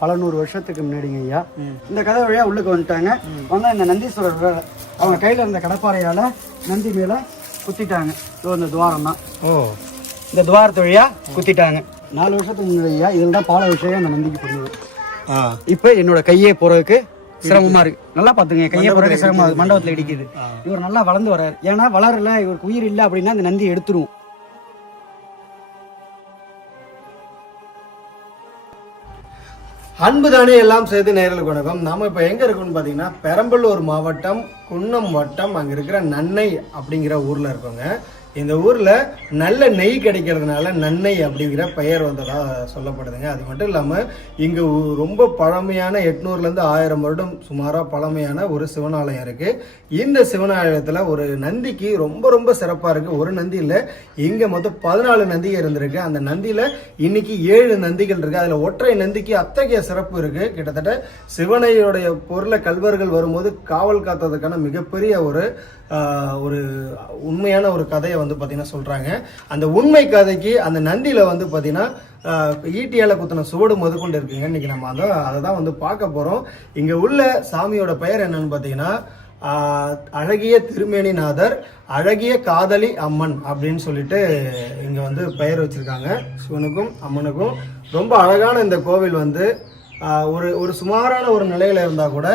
பல நூறு வருஷத்துக்கு முன்னாடிங்க ஐயா. இந்த கதை வழியா உள்ளுக்கு வந்துட்டாங்க. வந்தா இந்த நந்தீஸ்வரர் அவங்க கையில இருந்த கடப்பாறையால நந்தி மேல குத்திட்டாங்க. இதோ இந்த துவாரம் தான். ஓ. இந்த துவாரத்து வழியா குத்திட்டாங்க. நாலு வருஷத்துக்கு முன்னாடி ஐயா இதில் தான் பால விஷயம் அந்த நந்திக்கு ஆ. இப்போ என்னோட கையே போறதுக்கு சிரமமா இருக்கு. நல்லா பாத்துங்க கையே போறதுக்கு சிரமமா இருக்கு. மண்டபத்துல இடிக்குது. இவர் நல்லா வளர்ந்து வர்றாரு. ஏன்னா வளரல இவருக்கு உயிர் இல்லை அப்படின்னா அந்த நந்தி எடுத்துருவோம். அன்புதானே எல்லாம் சேர்த்து நேரில் வணக்கம். நாம் இப்போ எங்கே இருக்கோம்னு பார்த்தீங்கன்னா பெரம்பலூர் மாவட்டம் குன்னம் வட்டம் அங்கே இருக்கிற நன்னை அப்படிங்கிற ஊரில் இருக்கோங்க. இந்த ஊரில் நல்ல நெய் கிடைக்கிறதுனால நன்னை அப்படிங்கிற பெயர் வந்ததாக சொல்லப்படுதுங்க. அது மட்டும் இல்லாமல் இங்கே ரொம்ப பழமையான எட்நூறுலேருந்து ஆயிரம் வருடம் சுமாராக பழமையான ஒரு சிவனாலயம் இருக்குது இந்த சிவனாலயத்தில் ஒரு நந்திக்கு ரொம்ப ரொம்ப சிறப்பாக இருக்குது ஒரு நந்தி இல்லை இங்கே மொத்தம் பதினாலு நந்திகள் இருந்திருக்கு. அந்த நந்தியில் இன்னைக்கு ஏழு நந்திகள் இருக்குது அதில் ஒற்றை நந்திக்கு அத்தகைய சிறப்பு இருக்குது கிட்டத்தட்ட சிவனையுடைய பொருளை கல்வர்கள் வரும்போது காவல் காத்ததுக்கான மிகப்பெரிய ஒரு ஒரு உண்மையான ஒரு கதையை வந்து பார்த்தீங்கன்னா சொல்கிறாங்க அந்த உண்மை கதைக்கு அந்த நந்தியில் வந்து பார்த்தீங்கன்னா ஈட்டியால் குத்தின சுவடு முதற்கொண்டு இருக்குங்க. இன்றைக்கி நம்ம அதை அதை தான் வந்து பார்க்க போகிறோம் இங்கே உள்ள சாமியோட பெயர் என்னன்னு பார்த்தீங்கன்னா அழகிய திருமேனிநாதர் அழகிய காதலி அம்மன் அப்படின்னு சொல்லிட்டு இங்கே வந்து பெயர் வச்சுருக்காங்க. சிவனுக்கும் அம்மனுக்கும். ரொம்ப அழகான இந்த கோவில் வந்து ஒரு ஒரு சுமாரான ஒரு நிலையில இருந்தால் கூட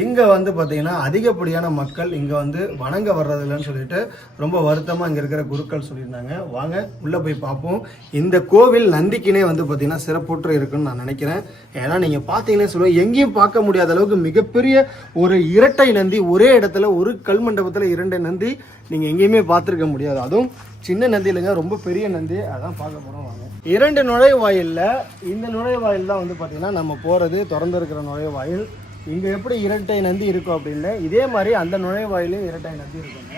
இங்கே வந்து பார்த்தீங்கன்னா அதிகப்படியான மக்கள் இங்கே வந்து வணங்க வர்றதில்லைன்னு சொல்லிட்டு ரொம்ப வருத்தமாக இங்கே இருக்கிற குருக்கள் சொல்லியிருந்தாங்க. வாங்க உள்ளே போய் பார்ப்போம். இந்த கோவில் நந்திக்கினே வந்து பார்த்திங்கன்னா சிறப்புற்று இருக்குன்னு நான் நினைக்கிறேன். ஏன்னா நீங்கள் பார்த்தீங்கன்னா சொல்லுவேன் எங்கேயும் பார்க்க முடியாத அளவுக்கு மிகப்பெரிய ஒரு இரட்டை நந்தி ஒரே இடத்துல ஒரு கல் மண்டபத்தில் இரண்டை நந்தி நீங்கள் எங்கேயுமே பார்த்துருக்க முடியாது. அதுவும் சின்ன நந்தி இல்லைங்க ரொம்ப பெரிய நந்தி. அதான் பார்க்க போகிறோம் வாங்க. இரண்டு நுழைவாயிலில் இந்த நுழைவாயில் தான் வந்து பார்த்திங்கன்னா நம்ம போகிறது திறந்து இருக்கிற நுழைவாயில். இங்கே எப்படி இரட்டை நந்தி இருக்கும் அப்படின்னு இதே மாதிரி அந்த நுழைவாயிலும் இரட்டை நந்தி இருக்குங்க.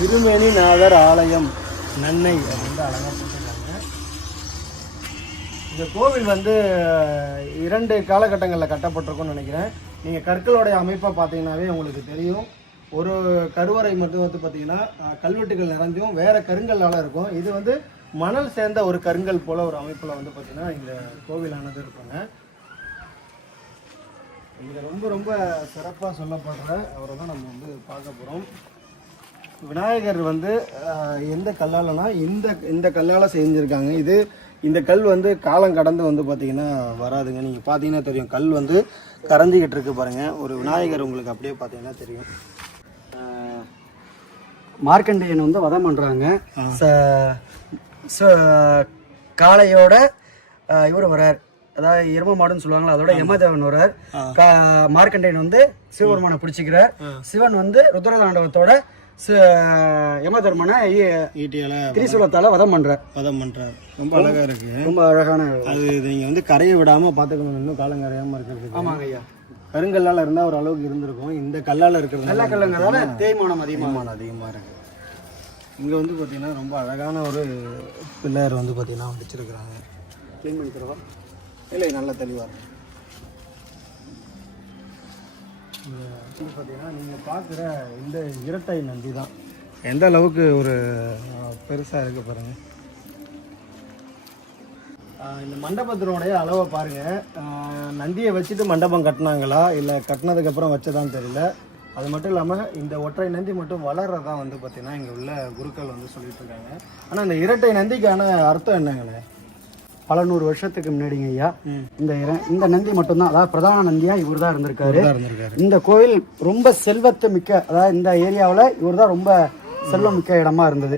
திருமேனிநாதர் ஆலயம் நன்னை அப்படின்னு அழகாக போட்டிருக்காங்க இந்த கோவில் வந்து இரண்டு காலகட்டங்களில் கட்டப்பட்டிருக்கும்னு நினைக்கிறேன். நீங்கள் கற்களுடைய அமைப்பை பார்த்தீங்கன்னாவே உங்களுக்கு தெரியும். ஒரு கருவறை மட்டும் வந்து பார்த்தீங்கன்னா கல்வெட்டுகள் நிறைஞ்சும் வேற கருங்கல்லால் இருக்கும். இது வந்து மணல் சேர்ந்த ஒரு கருங்கல் போல ஒரு அமைப்பில் வந்து பார்த்தீங்கன்னா இந்த கோவிலானது இருப்பாங்க இங்கே ரொம்ப ரொம்ப சிறப்பாக சொல்லப்படுற அவரை தான் நம்ம வந்து பார்க்க போகிறோம் விநாயகர் வந்து எந்த கல்லாலனா இந்த இந்த கல்லால் செஞ்சுருக்காங்க. இது இந்த கல் வந்து காலம் கடந்து வந்து பார்த்தீங்கன்னா வராதுங்க. நீங்கள் பார்த்தீங்கன்னா தெரியும். கல் வந்து கரைஞ்சிக்கிட்டு இருக்கு பாருங்க. ஒரு விநாயகர் உங்களுக்கு அப்படியே பார்த்தீங்கன்னா தெரியும். மார்க்கண்டேயன் வந்து வதம் ச- காளையோட இவர் வரார் அதாவது எரும மாடுன்னு சொல்லுவாங்களா அதோட யமதேவன் வரார் மார்க்கண்டேயன் வந்து சிவபெருமானை பிடிச்சிக்கிறார். சிவன் வந்து ருத்ரதாண்டவத்தோட யமதர்மனை திரிசூலத்தால வதம் பண்றார் பதம் பண்ணுறார் ரொம்ப அழகாக இருக்கு. ரொம்ப அழகான அது நீங்கள் வந்து கரையை விடாமல் பார்த்துக்கணும். இன்னும் காலம் கரையாமல் இருக்கிறது ஆமாங்க ஐயா. கருங்கல்லால் இருந்தால் ஒரு அளவுக்கு இருந்திருக்கும். இந்த கல்லால் இருக்கிறது நல்ல கல்லுங்கிறதால தேய்மானம் அதிகமான அதிகமாக இருக்கு. இங்கே வந்து பார்த்தீங்கன்னா ரொம்ப அழகான ஒரு பிள்ளையார் வந்து பார்த்தீங்கன்னா வச்சிருக்கிறாங்க. க்ளீன் பண்ணி தருவா? இல்லை நல்ல தெளிவாக இருக்கு. வந்து பார்த்தீங்கன்னா நீங்கள் பார்க்குற இந்த இரட்டை நந்தி தான். எந்த அளவுக்கு ஒரு பெருசாக இருக்கு பாருங்க. ஆஹ் இந்த மண்டபத்தினுடைய அளவை பாருங்க. ஆஹ் நந்தியை வச்சுட்டு மண்டபம் கட்டினாங்களா? இல்லை கட்டினதுக்கு அப்புறம் வச்சதான்னு தெரியல. அது மட்டும் இல்லாமல் இந்த ஒற்றை நந்தி மட்டும் வளர்றதா வந்து பார்த்தீங்கன்னா இங்கே உள்ள குருக்கள் வந்து சொல்லிட்டு இருக்காங்க. ஆனால் இந்த இரட்டை நந்திக்கான அர்த்தம் என்னங்கண்ணே பல நூறு வருஷத்துக்கு முன்னாடிங்க ஐயா. இந்த இந்த நந்தி மட்டும்தான் அதாவது பிரதான நந்தியா இவர் தான் இருந்திருக்காரு. இந்த கோவில் ரொம்ப செல்வத்து மிக்க அதாவது இந்த ஏரியாவில் இவர் தான் ரொம்ப செல்வம் மிக்க இடமா இருந்தது.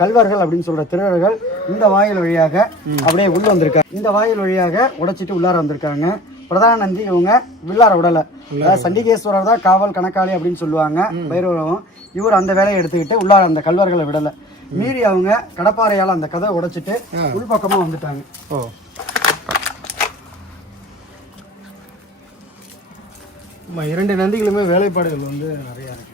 கல்வர்கள் அப்படின்னு சொல்ற திருடர்கள் இந்த வாயில் வழியாக அப்படியே உள்ள வந்திருக்காங்க. இந்த வாயில் வழியாக உடைச்சிட்டு உள்ளார வந்திருக்காங்க. பிரதான நந்தி இவங்க வில்லார விடல அதாவது சண்டிகேஸ்வரர் தான் காவல் கணக்காளி அப்படின்னு சொல்லுவாங்க பைரவரும். இவர் அந்த வேலையை எடுத்துக்கிட்டு உள்ளார அந்த கல்வர்களை விடல. மீறி அவங்க கடப்பாறையால அந்த கதை உடைச்சிட்டு உள்பக்கமா வந்துட்டாங்க. ஓ. இரண்டு நந்திகளுமே வேலைப்பாடுகள் வந்து நிறையா இருக்கு.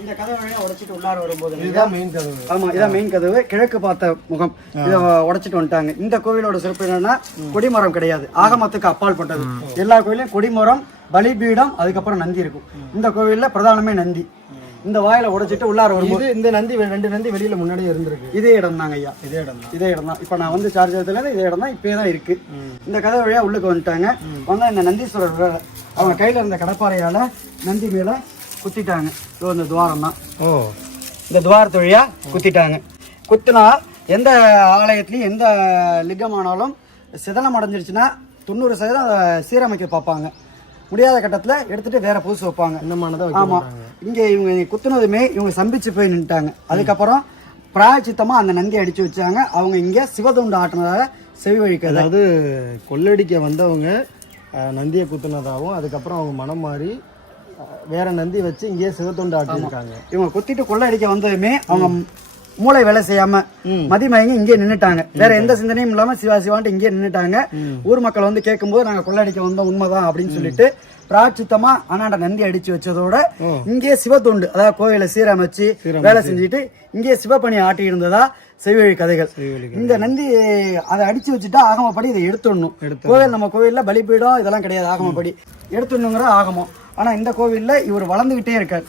இந்த கதை வழியா உடைச்சிட்டு உள்ளார வரும்போது இதுதான் மெயின் கதவு. ஆமா இதான் மெயின் கதவு. கிழக்கு பார்த்த முகம். இதை உடைச்சிட்டு வந்துட்டாங்க. இந்த கோவிலோட சிறப்பு என்னன்னா கொடிமரம் கிடையாது. ஆகமத்துக்கு அப்பால் பட்டது. எல்லா கோயிலையும் கொடிமரம் பலிபீடம் அதுக்கப்புறம் நந்தி இருக்கும். இந்த கோவில்ல பிரதானமே நந்தி. இந்த வாயில உடைச்சிட்டு உள்ளார வரும்போது இது இந்த நந்தி ரெண்டு நந்தி வெளியில முன்னாடியே இருந்திருக்கு. இதே இடம் தாங்க ஐயா. இதே இடம் தான் இதே இடம் தான் இப்போ நான் வந்து சார்ஜ் எடுத்ததுல இதே இடம் தான் இப்பயே தான் இருக்கு. இந்த கதை வழியா உள்ளுக்கு வந்துட்டாங்க. வந்தா இந்த நந்தீஸ்வரர். அவங்க கையில இருந்த கடப்பாறையால நந்தி மேல குத்திட்டாங்க. இதோ இந்த துவாரம் தான் ஓ. இந்த துவாரத்து வழியா குத்திட்டாங்க. குத்துனா எந்த ஆலயத்துலையும் எந்த லிங்கமானாலும் சிதனம் அடைஞ்சிருச்சுன்னா தொண்ணூறு சதவீதம் அதை சீரமைக்க பார்ப்பாங்க. முடியாத கட்டத்தில் எடுத்துட்டு வேற புதுசு வைப்பாங்க இன்னமானதான் ஆமா. இங்க இவங்க குத்துனதுமே இவங்க சம்பிச்சு போய் நின்ட்டாங்க அதுக்கப்புறம் பிராயச்சித்தமா அந்த நந்தி அடிச்சு வச்சாங்க. அவங்க இங்க சிவதுண்டு ஆட்டினதால செவி வழிக்கதை அதாவது கொள்ளடிக்க வந்தவங்க நந்தியை குத்துனதாகவும் அதுக்கப்புறம் அவங்க மனம் மாறி வேற நந்தி வச்சு இங்கேயே சிவத்தொண்டு ஆட்டியிருக்காங்க. இவங்க குத்திட்டு கொள்ளடிக்க வந்ததுமே அவங்க மூளை வேலை செய்யாம மதிமயங்கி இங்கே நின்னுட்டாங்க. வேற எந்த சிந்தனையும் இல்லாம சிவா சிவான்ட்டு இங்கே நின்னுட்டாங்க. ஊர் மக்கள் வந்து கேட்கும்போது நாங்க கொள்ளடிக்க வந்தோம் உண்மைதான் அப்படின்னு சொல்லிட்டு பிராச்சித்தமா அண்ணாண்ட நந்தி அடிச்சு வச்சதோட இங்கே சிவத்தொண்டு அதாவது கோயிலை சீரமைச்சு வேலை செஞ்சுட்டு இங்கே சிவப்பணி ஆட்டி இருந்ததா செவிவழி கதைகள். இந்த நந்தி அதை அடிச்சு வச்சுட்டா ஆகமப்படி இதை எடுத்துடணும். கோவில் நம்ம கோவில்ல பலிபீடம் இதெல்லாம் கிடையாது ஆகமப்படி. எடுத்துடணுங்கிற ஆகமம். ஆனா இந்த கோவில்ல இவர் வளர்ந்துகிட்டே இருக்கார்.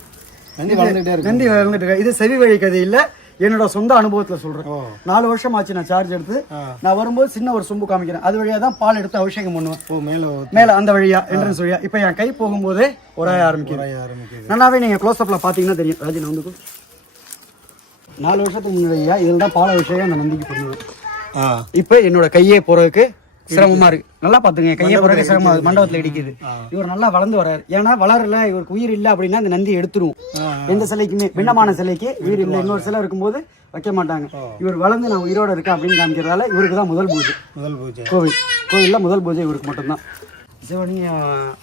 நந்தி வளர்ந்துகிட்டே இருக்கு நந்தி வளர்ந்துட்டு இருக்கு இது செவி வழி கதை இல்ல என்னோட சொந்த அனுபவத்துல சொல்றேன். நாலு வருஷம் ஆச்சு நான் சார்ஜ் எடுத்து. நான் வரும்போது சின்ன ஒரு சொம்பு காமிக்கிறேன். அது வழியா தான் பால் எடுத்து அபிஷேகம் பண்ணுவேன். மேல மேல அந்த வழியா என்ட்ரன்ஸ் வழியா. இப்போ என் கை போகும்போதே உரைய ஆரம்பிக்குது. நல்லாவே நீங்க க்ளோஸ் அப்ல பாத்தீங்கன்னா தெரியும். ராஜி நான் வந்து நாலு வருஷத்துக்கு முன்னாடியா இதில் தான் பால் அபிஷேகம் அந்த நந்திக்கு பண்ணுவேன். இப்போ என்னோட கையே போறதுக்கு சிரமமா இருக்கு. நல்லா பாத்துங்க கையே போறதுக்கு சிரமமா மண்டபத்துல இடிக்குது. இவர் நல்லா வளர்ந்து வராரு ஏன்னா வளரல இவருக்கு உயிர் இல்ல அப்படின்னா இந்த நந்தி எடுத்துருவோம். எந்த சிலைக்குமே பின்னமான சிலைக்கு உயிர் இல்ல. இன்னொரு சிலை இருக்கும்போது வைக்க மாட்டாங்க. இவர் வளர்ந்து நான் உயிரோட இருக்கேன் அப்படின்னு காமிக்கிறதால இவருக்கு தான் முதல் பூஜை. முதல் பூஜை. கோவில். கோவில்ல முதல் பூஜை இவருக்கு மட்டும்தான். சிவனி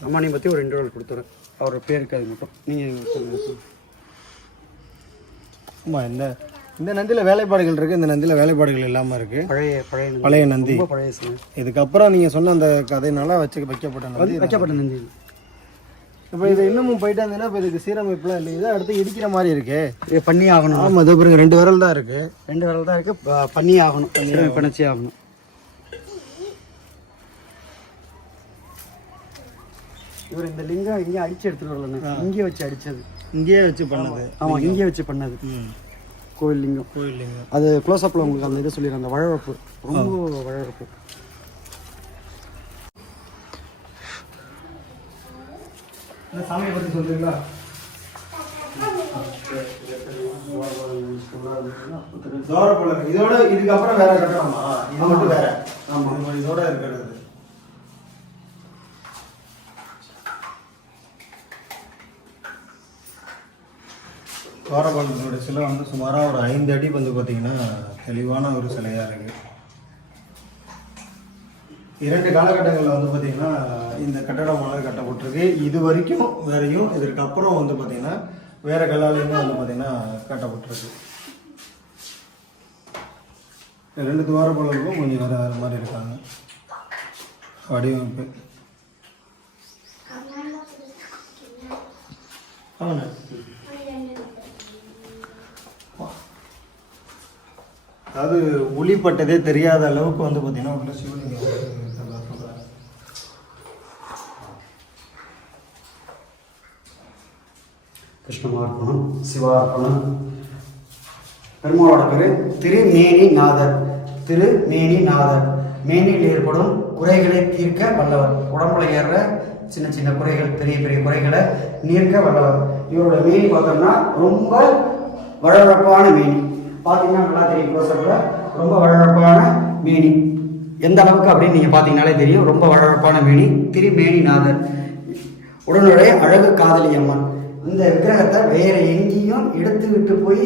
அம்மானியை பத்தி ஒரு ரெண்டு ரோல் கொடுத்துறேன். அவர் பேருக்கு அது மட்டும். நீங்க சொல்லுங்க. ஆமா இந்த நந்தியில வேலைப்பாடுகள் இருக்கு இந்த நந்தியில வேலைப்பாடுகள் இல்லாம இருக்கு. பழைய பழைய. பழைய நந்தி. பழைய இதுக்கப்புறம் நீங்க சொன்ன அந்த கதையினால வச்சு வைக்கப்பட்ட நந்தி வைக்கப்பட்ட நந்தி இப்போ இது இன்னமும் போயிட்டு இருந்தீங்கன்னா இப்போ இதுக்கு சீரமைப்புலாம் இல்லை. இதை அடுத்து இடிக்கிற மாதிரி இருக்கே. இது பண்ணி ஆகணும். ஆமா இது பாருங்க ரெண்டு விரல் தான் இருக்கு. ரெண்டு விரல் தான் இருக்கு. ப- பண்ணியே ஆகணும். பிணைச்சே ஆகணும். இவர் இந்த லிங்கம் இங்கே அடிச்சு எடுத்துட்டு வரலண்ணே. இங்கே வச்சு அடிச்சது. இங்கேயே வச்சு பண்ணது. ஆமா இங்கே வச்சு பண்ணது. கோவில் லிங்கம் அது க்ளோஸ் அப்ல உங்களுக்கு அந்த இது சொல்லிடுறேன் அந்த வழவப்பு ரொம்ப வழவப்பு இந்த சாமியை பற்றி சொல்றீங்களா? தோரப்பழம் இதோட இதுக்கப்புறம் வேற கட்டணமா? இது மட்டும் வேற. ஆமா. இதோட இருக்கிறது. தோரப்பழத்தோட சிலை வந்து சுமாராக ஒரு ஐந்து அடி வந்து பார்த்தீங்கன்னா தெளிவான ஒரு சிலையாக இருக்கு. இரண்டு காலகட்டங்களில் வந்து பார்த்தீங்கன்னா இந்த கட்டடமானது கட்டப்பட்டிருக்கு. இது வரைக்கும் வேறையும் இதற்கு அப்புறம் வந்து பார்த்தீங்கன்னா வேற கல்லாலையுமே வந்து பார்த்தீங்கன்னா கட்டப்பட்டிருக்கு. ரெண்டு துவாரப்பாளர்களும் கொஞ்சம் வேற வேற மாதிரி இருக்காங்க. வடிவமைப்பு. ஆமாண்ணே. அதாவது ஒளிப்பட்டதே தெரியாத அளவுக்கு வந்து பார்த்தீங்கன்னா உள்ள சிவலிங்கம் கிருஷ்ணமார்ப்பணம் சிவார்ப்பணம் பெருமாளோட பேர் திருமேனிநாதர். திருமேனிநாதர். மேனியில் ஏற்படும் குறைகளை தீர்க்க வல்லவர். உடம்புல ஏறுற சின்ன சின்ன குறைகள் பெரிய பெரிய குறைகளை நீர்க்க வல்லவர். இவரோட மேனி பார்த்தோம்னா ரொம்ப வளவழப்பான மேனி. பார்த்தீங்கன்னா நல்லா தெரியும் க்ளோஸ்அப்பில் ரொம்ப வழவழப்பான மேனி. எந்த அளவுக்கு அப்படின்னு நீங்கள் பார்த்தீங்கனாலே தெரியும். ரொம்ப வழவழப்பான மேனி. திருமேனிநாதர். உடனுடைய அழகு காதலி அம்மன். இந்த விக்கிரகத்தை வேற எங்கேயும் எடுத்து விட்டு போய்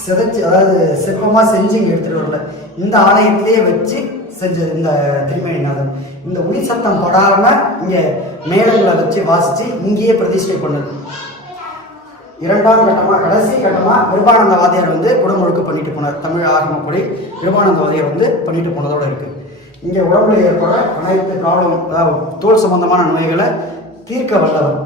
சிதைச்சு அதாவது சிற்பமாக செஞ்சு இங்கே எடுத்துகிட்டு வரல. இந்த ஆலயத்திலேயே வச்சு செஞ்சது இந்த திருமணிநாதன் இந்த உயிர் சத்தம் படாமல் இங்கே மேடங்களை வச்சு வாசித்து இங்கேயே பிரதிஷ்டை பண்ணது. இரண்டாம் கட்டமாக கடைசி கட்டமாக விருபானந்த வாதியார் வந்து குடமுழுக்கு பண்ணிட்டு போனார். தமிழ் ஆகமப்படி விருபானந்த வாதியார் வந்து பண்ணிட்டு போனதோட இருக்குது இங்கே உடம்புல ஏற்பட அனைத்து ப்ராப்ளம் அதாவது தோல் சம்பந்தமான நோய்களை தீர்க்க வல்லவர்.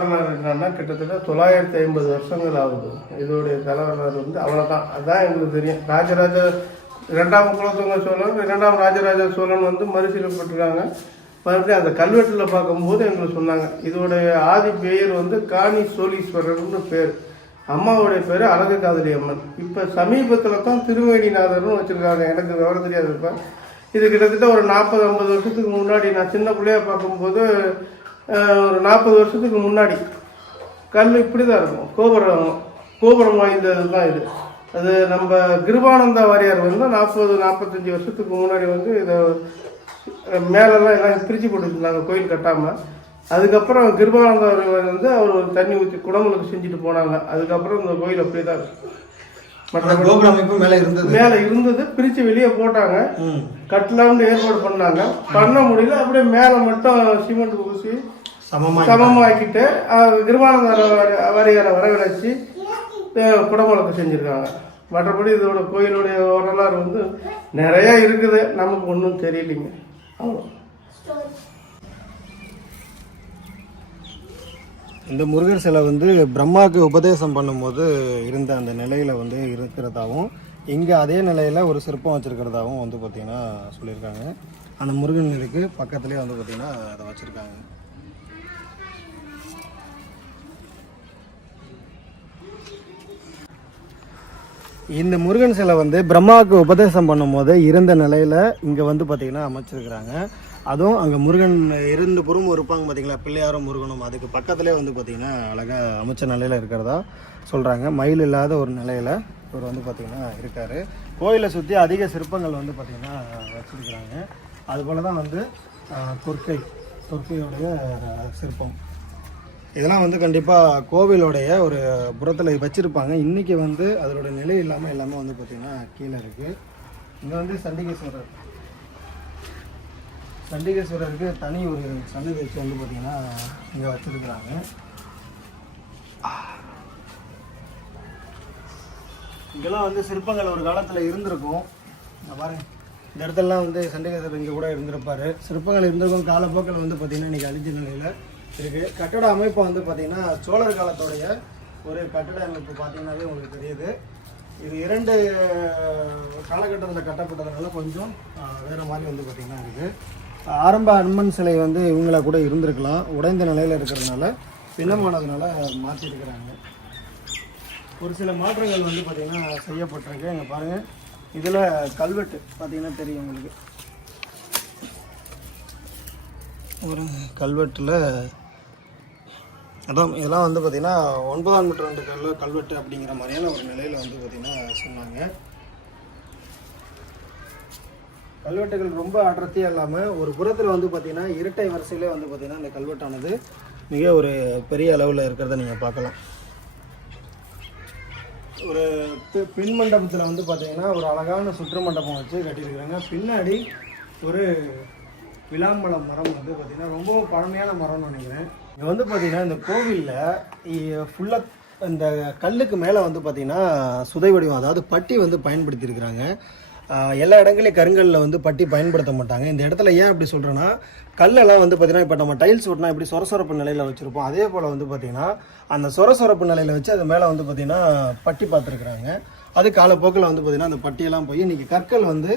வரலாறு என்னன்னா கிட்டத்தட்ட தொள்ளாயிரத்தி ஐம்பது வருஷங்கள் ஆகுது. இதோடைய தலைவரலாறு வந்து அவ்வளோதான் அதுதான் எங்களுக்கு தெரியும். ராஜராஜ இரண்டாம் குலத்துங்க சோழன் இரண்டாம் ராஜராஜ சோழன் வந்து மறுசீலப்பட்டிருக்காங்க. மறுபடியும் அந்த கல்வெட்டில் பார்க்கும்போது எங்களுக்கு சொன்னாங்க. இதோடைய ஆதி பெயர் வந்து காணி சோழீஸ்வரர்னு பேர். அம்மாவுடைய பேர் அழகு காதலி அம்மன். இப்போ சமீபத்தில் தான் திருவேணிநாதர்னு வச்சுருக்காங்க. எனக்கு விவரம் தெரியாது இப்போ இது கிட்டத்தட்ட ஒரு நாற்பது ஐம்பது வருஷத்துக்கு முன்னாடி நான் சின்ன பிள்ளையாக பார்க்கும்போது ஒரு நாற்பது வருஷத்துக்கு முன்னாடி. கல் இப்படி தான் இருக்கும். கோபுரம் கோபுரம் வாய்ந்தது தான் இது. அது நம்ம கிருபானந்தா வாரியார் வந்து நாற்பது நாற்பத்தஞ்சு வருஷத்துக்கு முன்னாடி வந்து இதை மேலெல்லாம் எல்லாம் பிரித்து போட்டுருந்தாங்க கோயில் கட்டாமல் அதுக்கப்புறம் கிருபானந்தா வாரியார் வந்து அவர் ஒரு தண்ணி ஊற்றி குடமுழுக்கு செஞ்சுட்டு போனாங்க. அதுக்கப்புறம் இந்த கோயில் அப்படியே தான் மேல இருந்தது. மேலே இருந்தது பிரித்து வெளியே போட்டாங்க. கட்டலாம்னு ஏற்பாடு பண்ணாங்க. பண்ண முடியல அப்படியே மேலே மட்டும் சிமெண்ட் பூசி சமமாக்கிட்டு கிருபானந்தார வாரியாரை வரவழைச்சி அஹ், குடமுழக்கு செஞ்சுருக்காங்க. மற்றபடி இதோட கோயிலுடைய வரலாறு வந்து நிறைய இருக்குது. நமக்கு ஒன்றும் தெரியலைங்க. அவ்வளோ இந்த முருகர் சிலை வந்து பிரம்மாவுக்கு உபதேசம் பண்ணும்போது இருந்த அந்த நிலையில வந்து இருக்கிறதாவும் இங்க அதே நிலையில ஒரு சிற்பம் வச்சிருக்கிறதாவும் வந்து பார்த்தீங்கன்னா சொல்லியிருக்காங்க. அந்த முருகன் இருக்கு பக்கத்துலேயே வந்து பார்த்தீங்கன்னா அதை வச்சிருக்காங்க. இந்த முருகன் சிலை வந்து பிரம்மாவுக்கு உபதேசம் பண்ணும்போது இருந்த நிலையில் இங்கே வந்து பார்த்திங்கன்னா அமைச்சிருக்கிறாங்க. அதுவும் அங்கே முருகன் இரண்டு புறமும் இருப்பாங்க பார்த்திங்களா பிள்ளையாரும் முருகனும் அதுக்கு பக்கத்துலேயே வந்து பார்த்திங்கன்னா அழகாக அமைச்ச நிலையில் இருக்கிறதா சொல்கிறாங்க மயில் இல்லாத ஒரு நிலையில் இவர் வந்து பார்த்திங்கன்னா இருக்கார். கோயிலை சுற்றி அதிக சிற்பங்கள் வந்து பார்த்திங்கன்னா வச்சிருக்கிறாங்க. அதுபோல் தான் வந்து ஆஹ், கொற்கை கொற்கையோடைய சிற்பம். இதெல்லாம் வந்து கண்டிப்பாக கோவிலோடைய ஒரு புறத்தில் வச்சுருப்பாங்க. இன்றைக்கி வந்து அதோட நிலை இல்லாமல் எல்லாமே வந்து பார்த்திங்கன்னா கீழே இருக்குது இங்கே வந்து சண்டிகேஸ்வரர். சண்டிகேஸ்வரருக்கு தனி ஒரு சன்னதி வச்சு வந்து பார்த்திங்கன்னா இங்கே வச்சுருக்குறாங்க. இங்கெல்லாம் வந்து சிற்பங்கள் ஒரு காலத்தில் இருந்திருக்கும். பாருங்கள் பாருங்க. இந்த இடத்துலலாம் வந்து சண்டிகேஸ்வரர் இங்கே கூட இருந்திருப்பார். சிற்பங்கள் இருந்திருக்கும். காலப்போக்கில் வந்து பார்த்திங்கன்னா இன்றைக்கி அழிஞ்ச நிலையில் இருக்குது கட்டட அமைப்பு வந்து பார்த்திங்கன்னா சோழர் காலத்துடைய ஒரு கட்டட அமைப்பு பார்த்தீங்கன்னாவே உங்களுக்கு தெரியுது. இது இரண்டு காலகட்டத்தில் கட்டப்பட்டதுனால கொஞ்சம் வேறு மாதிரி வந்து பார்த்திங்கன்னா இருக்குது ஆரம்ப அன்பன் சிலை வந்து இவங்கள கூட இருந்திருக்கலாம். உடைந்த நிலையில் இருக்கிறதுனால பின்னமானதுனால மாற்றிருக்கிறாங்க ஒரு சில மாற்றங்கள் வந்து பார்த்திங்கன்னா செய்யப்பட்டிருக்கு. இங்கே பாருங்கள் இதில் கல்வெட்டு பார்த்திங்கன்னா தெரியும் உங்களுக்கு. ஒரு கல்வெட்டில் அதான் இதெல்லாம் வந்து பார்த்திங்கன்னா ஒன்பதாம் நூற்றாண்டு கல் கல்வெட்டு அப்படிங்கிற மாதிரியான ஒரு நிலையில் வந்து பார்த்திங்கன்னா சொன்னாங்க. கல்வெட்டுகள் ரொம்ப அடர்த்தியாக இல்லாமல் ஒரு புறத்தில் வந்து பார்த்திங்கன்னா இரட்டை வரிசையிலே வந்து பார்த்திங்கன்னா இந்த கல்வெட்டானது மிக ஒரு பெரிய அளவில் இருக்கிறத நீங்கள் பார்க்கலாம். ஒரு பின் மண்டபத்தில் வந்து பார்த்தீங்கன்னா ஒரு அழகான சுற்று மண்டபம் வச்சு கட்டியிருக்கிறாங்க. பின்னாடி ஒரு விளாம்பழம் மரம் வந்து பார்த்திங்கன்னா ரொம்பவும் பழமையான மரம்னு நினைக்கிறேன். இங்கே வந்து பார்த்தீங்கன்னா இந்த கோவிலில் ஃபுல்லாக இந்த கல்லுக்கு மேலே வந்து பார்த்தீங்கன்னா சுதை வடிவம் அதாவது பட்டி வந்து பயன்படுத்தியிருக்கிறாங்க. எல்லா இடங்களையும் கருங்கல்ல வந்து பட்டி பயன்படுத்த மாட்டாங்க. இந்த இடத்துல ஏன் அப்படி சொல்கிறேன்னா கல்லெல்லாம் வந்து பார்த்தீங்கன்னா இப்போ நம்ம டைல்ஸ் ஓட்டினா இப்படி சொரசொரப்பு நிலையில் வச்சுருப்போம். அதே போல் வந்து பார்த்தீங்கன்னா அந்த சொரசொரப்பு நிலையில் வச்சு அது மேலே வந்து பார்த்தீங்கன்னா பட்டி பார்த்துருக்குறாங்க. அது காலப்போக்கில் வந்து பார்த்தீங்கன்னா அந்த பட்டியெல்லாம் போய் இன்றைக்கி கற்கள் வந்து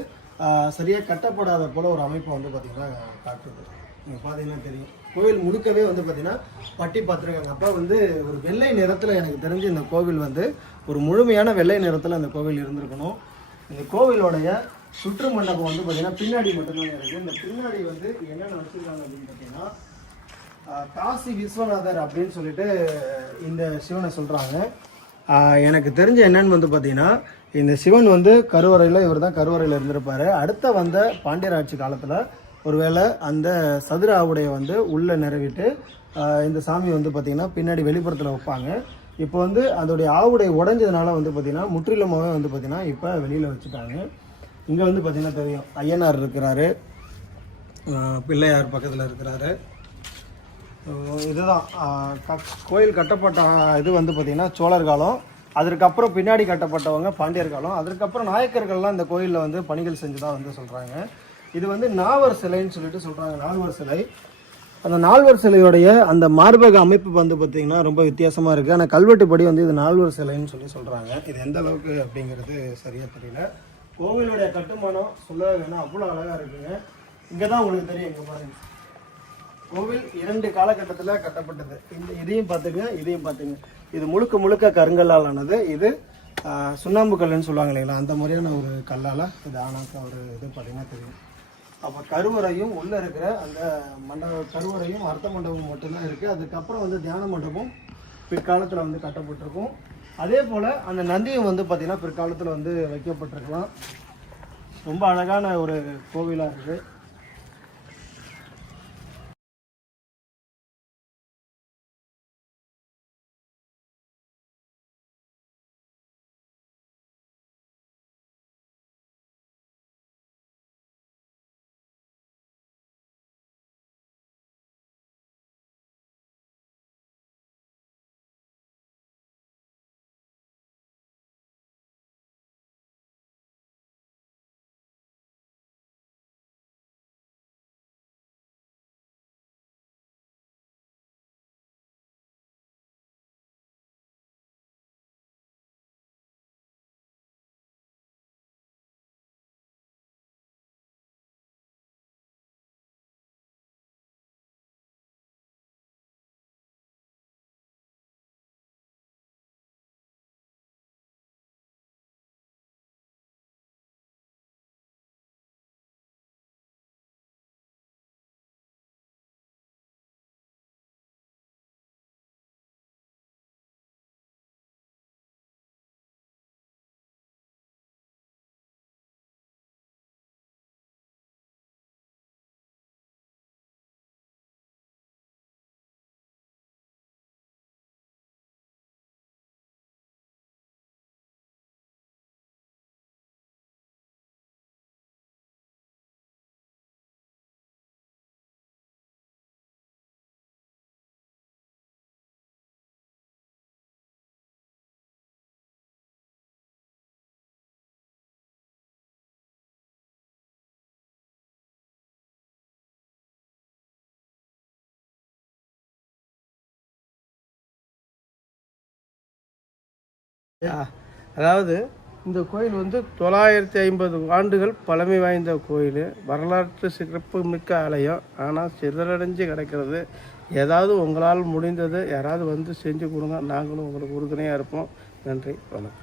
சரியாக கட்டப்படாத போல் ஒரு அமைப்பை வந்து பார்த்தீங்கன்னா காட்டுது. நீங்கள் பார்த்தீங்கன்னா தெரியும். கோவில் முழுக்கவே வந்து பார்த்தீங்கன்னா பட்டி பார்த்துருக்காங்க. அப்போ வந்து ஒரு வெள்ளை நிறத்தில் எனக்கு தெரிஞ்சு இந்த கோவில் வந்து ஒரு முழுமையான வெள்ளை நிறத்தில் அந்த கோவில் இருந்திருக்கணும். இந்த கோவிலோடைய சுற்று மண்டபம் வந்து பார்த்திங்கன்னா பின்னாடி மட்டும்தான் இருக்குது இந்த பின்னாடி வந்து என்னென்ன வச்சுருக்காங்க அப்படின்னு பார்த்தீங்கன்னா காசி விஸ்வநாதர் அப்படின்னு சொல்லிட்டு இந்த சிவனை சொல்கிறாங்க எனக்கு தெரிஞ்ச என்னன்னு வந்து பார்த்தீங்கன்னா இந்த சிவன் வந்து கருவறையில் இவர் தான் கருவறையில் இருந்திருப்பார். அடுத்த வந்த பாண்டியராட்சி காலத்தில் ஒருவேளை அந்த சதுர ஆவுடையை வந்து உள்ளே நிறவிட்டு இந்த சாமி வந்து பார்த்திங்கன்னா பின்னாடி வெளிப்புறத்தில் வைப்பாங்க. இப்போ வந்து அதோடைய ஆவுடை உடைஞ்சதுனால வந்து பார்த்திங்கன்னா முற்றிலுமாகவே வந்து பார்த்திங்கன்னா இப்போ வெளியில் வச்சுட்டாங்க. இங்கே வந்து பார்த்திங்கன்னா தெரியும். ஐயனார் இருக்கிறாரு. பிள்ளையார் பக்கத்தில் இருக்கிறாரு. இதுதான். க- கோயில் கட்டப்பட்ட இது வந்து பார்த்திங்கன்னா சோழர் காலம். அதற்கப்புறம் பின்னாடி கட்டப்பட்டவங்க பாண்டியர் காலம். அதற்கப்புறம் நாயக்கர்கள்லாம் இந்த கோயிலில் வந்து பணிகள் செஞ்சு தான் வந்து சொல்கிறாங்க இது வந்து நாவர் சிலைன்னு சொல்லிட்டு சொல்கிறாங்க நால்வர் சிலை. அந்த நால்வர் சிலையுடைய அந்த மார்பக அமைப்பு வந்து பார்த்தீங்கன்னா ரொம்ப வித்தியாசமாக இருக்குது ஆனால் கல்வெட்டுப்படி வந்து இது நால்வர் சிலைன்னு சொல்லி சொல்கிறாங்க இது எந்த அளவுக்கு அப்படிங்கிறது சரியாக தெரியல. கோவிலுடைய கட்டுமானம் சொல்ல வேணா அவ்வளோ அழகாக இருக்குங்க. இங்கே தான் உங்களுக்கு தெரியும் இங்கே பாருங்க. கோவில் இரண்டு காலகட்டத்தில் கட்டப்பட்டது. இந்த இதையும் பார்த்துங்க இதையும் பார்த்துங்க. இது முழுக்க முழுக்க கருங்கல்லால் ஆனது. இது சுண்ணாம்பு கல்லுன்னு சொல்லுவாங்க இல்லைங்களா? அந்த மாதிரியான ஒரு கல்லால் இது ஆனாக்க ஒரு இது பார்த்தீங்கன்னா தெரியும். அப்போ கருவறையும் உள்ளே இருக்கிற அந்த மண்டப கருவறையும் அர்த்த மண்டபம் மட்டும்தான் இருக்குது அதுக்கப்புறம் வந்து தியான மண்டபம் பிற்காலத்தில் வந்து கட்டப்பட்டிருக்கும். அதே போல் அந்த நந்தியும் வந்து பார்த்திங்கன்னா பிற்காலத்தில் வந்து வைக்கப்பட்டிருக்கலாம். ரொம்ப அழகான ஒரு கோவிலாக இருக்குது அதாவது இந்த கோயில் வந்து தொள்ளாயிரத்தி ஐம்பது ஆண்டுகள் பழமை வாய்ந்த கோயில். வரலாற்று சிறப்பு மிக்க ஆலயம். ஆனால் சிதறடைஞ்சு கிடக்கிறது. ஏதாவது உங்களால் முடிந்தது யாராவது வந்து செஞ்சு கொடுங்க. நாங்களும் உங்களுக்கு உறுதுணையாக இருப்போம். நன்றி. வணக்கம்.